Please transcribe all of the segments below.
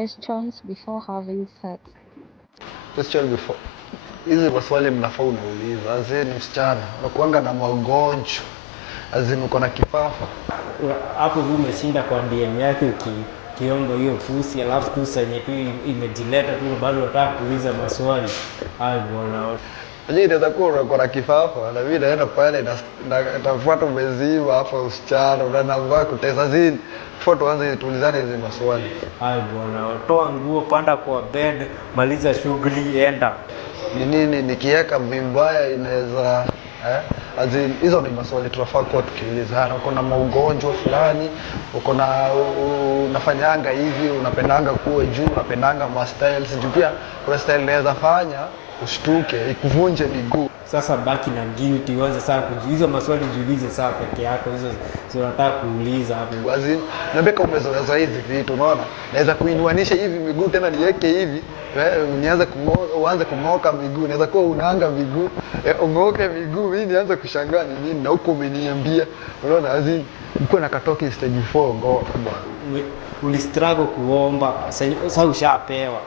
questions before having sex. Question before. Hizi maswali mnafaa unauliza. Azeni msichana, unakuanga na magonjwa. Azeni uko na kifafa. Hapo wewe umeshinda kwa DM yake ukiomba hiyo pusi, alafu tu senye tu imejileta tu bado unataka kuuliza maswali. Hayo bwana. Unajua inaweza kuwa uko na kifafa na mimi naenda pale na tafuata umezima hapo msichana, unanavaa kutesa zini. Tuanze tuanze tuulizane hizi maswali. Hayo bwana, toa nguo, panda kwa bed, maliza shughuli, enda. Ni nini nikiweka vibaya inaweza hizo ni maswali tunafaa kuwa tukiulizana. Uko na maugonjwa fulani, uko na unafanyanga hivi, unapendanga kuwa juu, unapendanga ma styles juu, pia kuna style inaweza fanya ushtuke ikuvunje miguu. Sasa baki na guilty, uanze sasa kujiuliza maswali, jiulize sasa peke yako, hizo sio nataka kuuliza hapo. Wazi nabeka umezoea hizi vitu, unaona? Naweza kuinuanisha hivi miguu tena niweke hivi, nianze uanze kungoka miguu, naweza kuwa unaanga miguu, ungoke miguu, mimi nianze kushangaa ni nini na huko umeniambia. Unaona wazi mko na katoki stage 4 ngoka bwana. Ulistruggle kuomba, sasa ushapewa.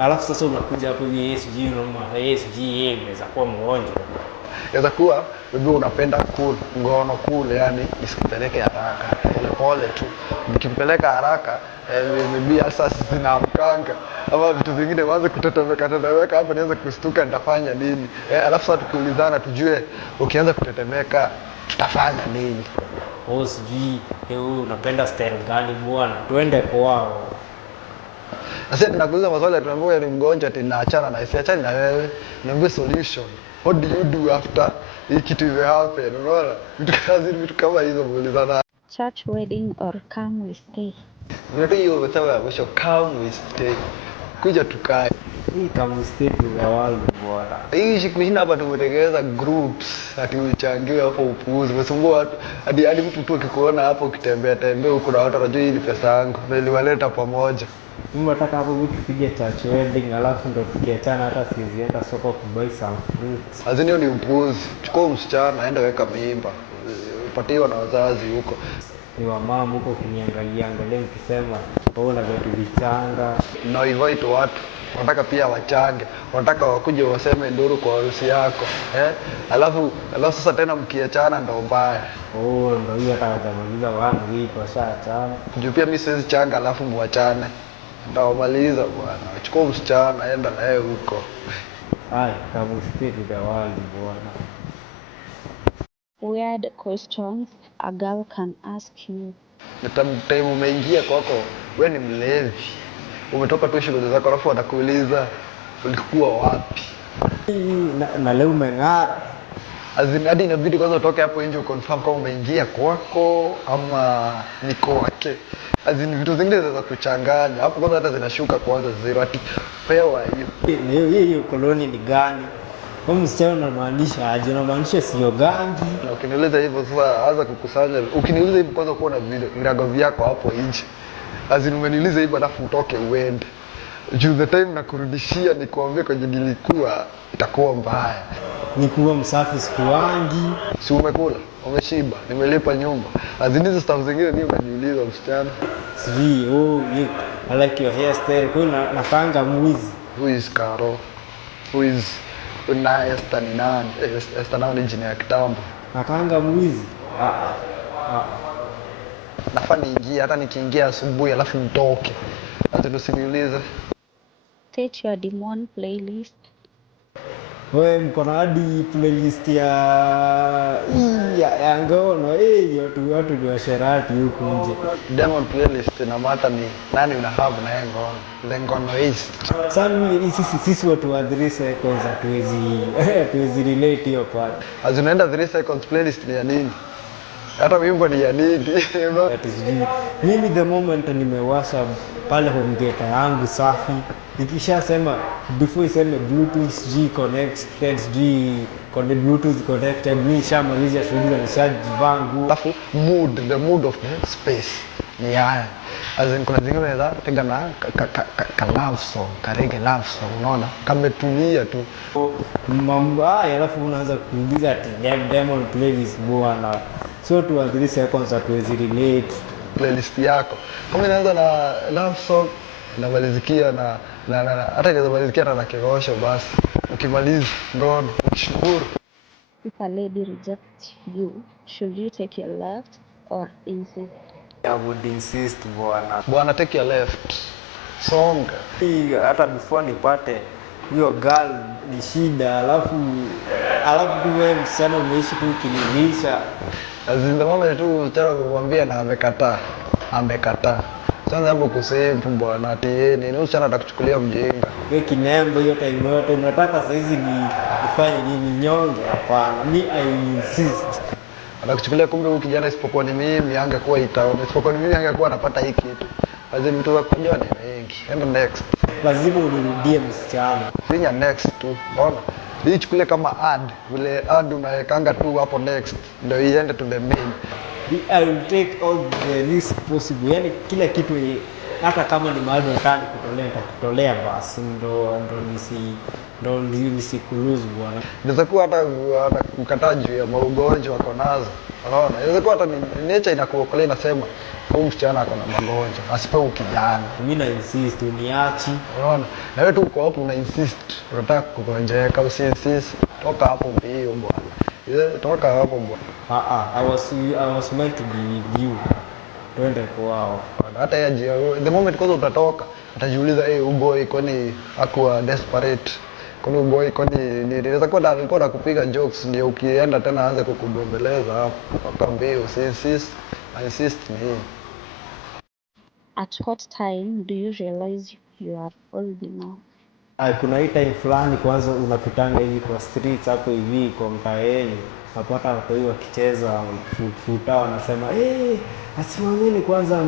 Alafu sasa unakuja hapo hivi ESG unaomba ESG inaweza kuwa mgonjwa. Inaweza kuwa wewe unapenda ngono kule, yani isikupeleke haraka, pole pole tu. Nikimpeleka haraka maybe sasa zinaamkanga ama vitu vingine waanze kutetemeka hapo, nianze kustuka nitafanya nini? Alafu sasa tukiulizana tujue ukianza kutetemeka tutafanya nini? ESG unapenda style gani bwana? Twende kwao. Sasa tunakuuliza maswali, tunaambiwa ni mgonjwa tunaachana na isiachane na wewe. Niambie solution. What do you do after hii kitu ime happen? Unaona? Vitu kama hizo muulizana. Church wedding or come we stay? Ndio hiyo umesema mwisho, come we stay. Kuja tukae. Hii come we stay to the world bwana. Hii shikushinda hapa tumetengeneza groups ati uchangiwe hapo upuuzi. Umesumbua watu. Hadi mtu tu akikuona hapo ukitembea huko na watu wanajua hii ni pesa yangu. Na iliwaleta pamoja. Mimi nataka hapo mtu tupige church wedding alafu ndo tukiachana hata sizienda soko kubuy some fruits. Azini ni upuuzi. Chukua msichana aenda weka mimba. Upatiwa na wazazi huko. Ni wamama huko kuniangalia mkisema na vitu vichanga. Na invite watu. Wanataka pia wachange. Wanataka wakuje waseme nduru kwa harusi yako. Alafu sasa tena mkiachana ndo mbaya. Ndio hiyo atamaliza wana hii kwa saa. Juu pia mimi siwezi changa alafu muachane. Ndawamaliza bwana. Chukua msichana enda naye huko. Come stay to the world bwana. Weird questions a girl can ask you. Time umeingia kwako, wewe ni mlevi. Umetoka tu shule zako alafu wanakuuliza ulikuwa wapi? Na leo umeng'ara. Hadi inabidi kwanza utoke hapo nje uconfirm kama umeingia kwako ama ni kwake. Vitu zingine za kuchanganya. Hapo kwanza hata zinashuka kwanza zero ati pewa hiyo. Hiyo koloni ni gani? Kama msichana unamaanisha aje? Unamaanisha sio gangi? Na ukiniuliza hivyo sasa anza kukusanya. Ukiniuliza hivyo kwanza kuwa na virago vyako hapo nje. Umeniuliza hivyo alafu utoke uende. Juu the time nakurudishia nikuambie kwenye nilikuwa itakuwa mbaya. Nikuwa msafi sikuangi. Si umekula, umeshiba, nimelipa nyumba. Hizo stuff zingine ndio unaniuliza msichana. I like your hairstyle. Kwa nafanga mwizi. Who is Karo? Who is Esther ni nani? Esther nao ni jina ya kitambo. Nakanga mwizi. Nafaa niingie, hata nikiingia asubuhi alafu nitoke. Hata usiniulize. State your demon playlist. Wewe mko na hadi playlist ya ngono watu ni washerati huku nje. Demon playlist na mata ni nani una have na ngono. The ngono is. Sisi watu wa 3 seconds hatuwezi relate hiyo part. Unaenda 3 seconds playlist ni ya nini? Hata wimbo ni ya nini? Mimi the moment nimewasha pale home theater yangu safi, nikishasema before iseme bluetooth G connected bluetooth connected, mimi shamaliza shughuli nishajivaa nguo. Alafu the mood of the space ni haya. Kuna zingine unaweza tega na love song, karege love song, unaona? Kametulia tu. Alafu unaanza kuuliza ati demon playlist bwana. So to 3 seconds hatuwezi relate playlist yako. Kama inaanza na love song, inamalizikia na hata inamalizikia na kigosho basi. Ukimaliza ngono ukishukuru. If a lady rejects you, should you take your left or insist? I would insist bwana. Bwana, take your left. Songa. Hata before nipate hiyo girl ni shida, alafu tu wewe msichana umeishi tu ukinilisha. Azin the moment tu msichana kumwambia na amekataa. Sasa hapo kusema bwana ati yeye ni msichana atakuchukulia mjinga. Wewe kinembo hiyo time yote unataka saa hizi nifanye nini? Nyonge? Hapana, I insist. Anakuchukulia kumbe huyu kijana isipokuwa ni mimi angekuwa itaona, isipokuwa ni mimi angekuwa anapata hii kitu. Lazima mtu akujua ni mengi. Enda next. Lazima unirudie msichana. Finya next tu. Unaona? Hii chukule kama add. Vile add unawekanga tu hapo next. Ndio iende to the main. I will take all the risk possible. Yani kila kitu hata kama ni mahali nataka kutolea basi ndo nisikuluzu bwana. Inaweza kuwa hata kukataa juu ya magonjwa wako nazo. Unaona? Inaweza kuwa hata nature inakuokolea inasema huyu msichana ako na magonjwa, asipewe kijana. Mimi na insist uniachi. Unaona? Na wewe tu uko hapo una insist. Unataka kugonjeka, usiinsist. Toka hapo mbio bwana. Toka hapo bwana. I was meant to be with you. Twende kwao. Hata yeye the moment kwanza utatoka atajiuliza boy kwani hakuwa desperate, kwani boy kwani inaweza kuwa alikuwa anakupiga jokes ndio ukienda tena aanze kukudombeleza hapo mpaka mbio. Insist ni At what time do you realize you are old enough? Kuna hii time fulani kwanza unapitanga hivi kwa streets hapo hivi kwa mtaani, unapata watu hiyo wakicheza futa wanasema asimameni kwanza,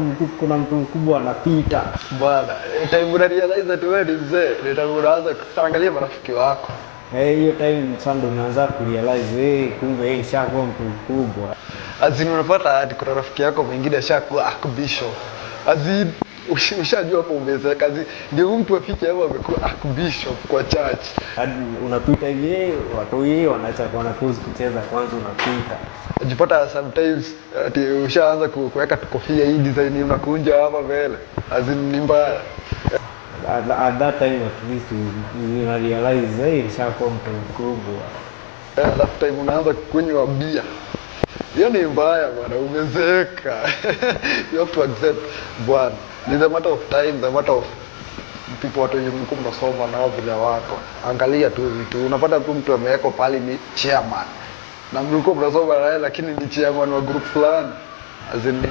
kuna mtu mkubwa anapita bwana. Time una realize that wewe ni mzee, ndio unaanza kuangalia marafiki wako. Hiyo time sasa unaanza kurealize kumbe nishakuwa mtu mkubwa. Azini unapata hadi kuna rafiki yako mwingine ashakuwa archbishop. Azini ushajua hapo umezeka, ndio mtu afike hapo amekuwa archbishop kwa church. Hadi unapita hivi watu hii wanaacha kucheza kwanza unapita. Unajipata sometimes ati ushaanza kuweka kofia hii design unakunja hapa mbele. Azini ni mbaya. At that time at least you realize nishakuwa mtu mkubwa. Last time unaanza kunywa bia. Hiyo ni mbaya bwana, umezeeka. You have to accept bwana. It's a matter of time, the matter of people watu wenye mlikuwa mnasoma nao vile wako. Angalia tu vitu. Unapata tu mtu ameweka pale ni chairman. Na mlikuwa mnasoma naye lakini ni chairman wa group fulani. As in